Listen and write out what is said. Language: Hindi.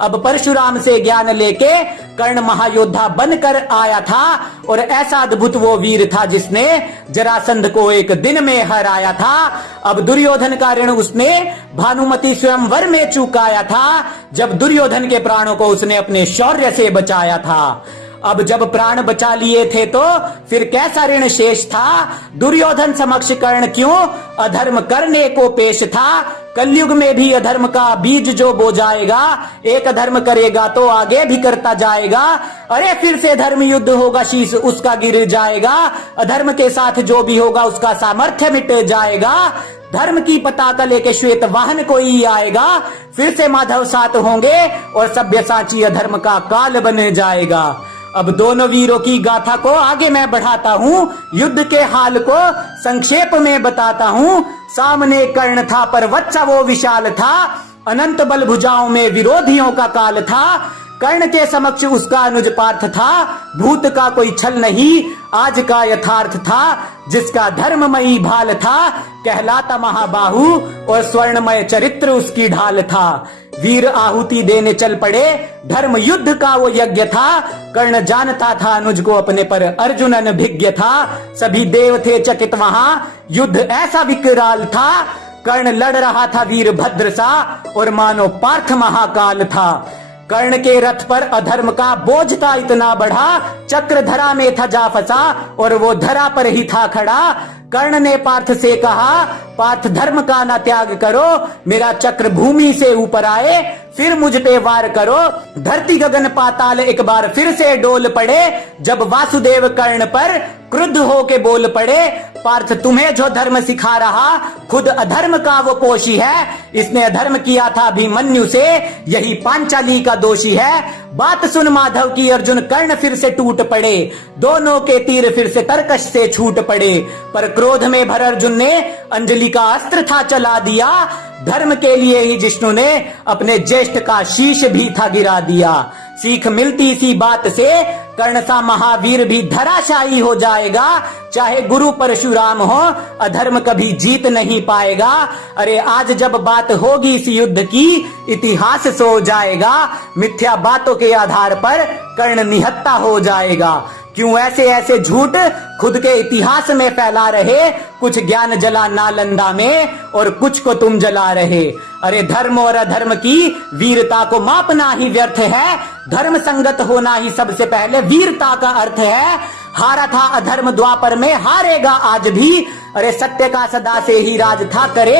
अब परशुराम से ज्ञान लेके कर्ण महायोद्धा बनकर आया था और ऐसा अद्भुत वो वीर था जिसने जरासंध को एक दिन में हराया था। अब दुर्योधन का ऋण उसने भानुमति स्वयंवर में चुकाया था, जब दुर्योधन के प्राणों को उसने अपने शौर्य से बचाया था। अब जब प्राण बचा लिए थे तो फिर कैसा ऋण शेष था। दुर्योधन समक्ष कर्ण क्यों अधर्म करने को पेश था। कलयुग में भी अधर्म का बीज जो बो जाएगा, एक अधर्म करेगा तो आगे भी करता जाएगा। अरे फिर से धर्म युद्ध होगा, शीश उसका गिर जाएगा। अधर्म के साथ जो भी होगा उसका सामर्थ्य मिट जाएगा। धर्म की पताका लेके श्वेत वाहन कोई आएगा, फिर से माधव साथ होंगे और सभ्यसाची अधर्म का काल बन जाएगा। अब दोनों वीरों की गाथा को आगे मैं बढ़ाता हूँ, युद्ध के हाल को संक्षेप में बताता हूँ। सामने कर्ण था पर वत्सा वो विशाल था, अनंत बल भुजाओं में विरोधियों का काल था। कर्ण के समक्ष उसका अनुज पार्थ था, भूत का कोई छल नहीं आज का यथार्थ था। जिसका धर्ममयी भाल था कहलाता महाबाहु, और स्वर्णमय चरित्र उसकी ढाल था। वीर आहुति देने चल पड़े, धर्म युद्ध का वो यज्ञ था। कर्ण जानता था अनुज को अपने पर अर्जुन अनभिज्ञ था। सभी देव थे चकित वहां, युद्ध ऐसा विकराल था। कर्ण लड़ रहा था वीर भद्र सा, और मानो पार्थ महाकाल था। कर्ण के रथ पर अधर्म का बोझ था इतना बढ़ा, चक्र धरा में था जा फंसा और वो धरा पर ही था खड़ा। कर्ण ने पार्थ से कहा, पार्थ धर्म का ना त्याग करो, मेरा चक्र भूमि से ऊपर आए फिर मुझ पे वार करो। धरती गगन पाताल एक बार फिर से डोल पड़े, जब वासुदेव कर्ण पर क्रुद्ध होके बोल पड़े। पार्थ तुम्हें जो धर्म सिखा रहा, खुद अधर्म का वो पोषी है। इसने अधर्म किया था अभिमन्यु से, यही पांचाली का दोषी है। बात सुन माधव की अर्जुन, कर्ण फिर से टूट पड़े। दोनों के तीर फिर से तरकश से छूट पड़े, पर क्रोध में भर अर्जुन ने अंजलि का अस्त्र था चला दिया। धर्म के लिए ही जिष्णु ने अपने ज्येष्ठ का शीश भी था गिरा दिया। सीख मिलती इसी बात से, कर्ण सा महावीर भी धराशायी हो जाएगा। चाहे गुरु परशुराम हो, अधर्म कभी जीत नहीं पाएगा। अरे आज जब बात होगी इस युद्ध की, इतिहास सो जाएगा। मिथ्या बातों के आधार पर कर्ण निहत्ता हो जाएगा। क्यों ऐसे ऐसे झूठ खुद के इतिहास में फैला रहे। कुछ ज्ञान जला नालंदा में और कुछ को तुम जला रहे। अरे धर्म और अधर्म की वीरता को मापना ही व्यर्थ है। धर्म संगत होना ही सबसे पहले वीरता का अर्थ है। हारा था अधर्म द्वापर में, हारेगा आज भी। अरे सत्य का सदा से ही राज था, करे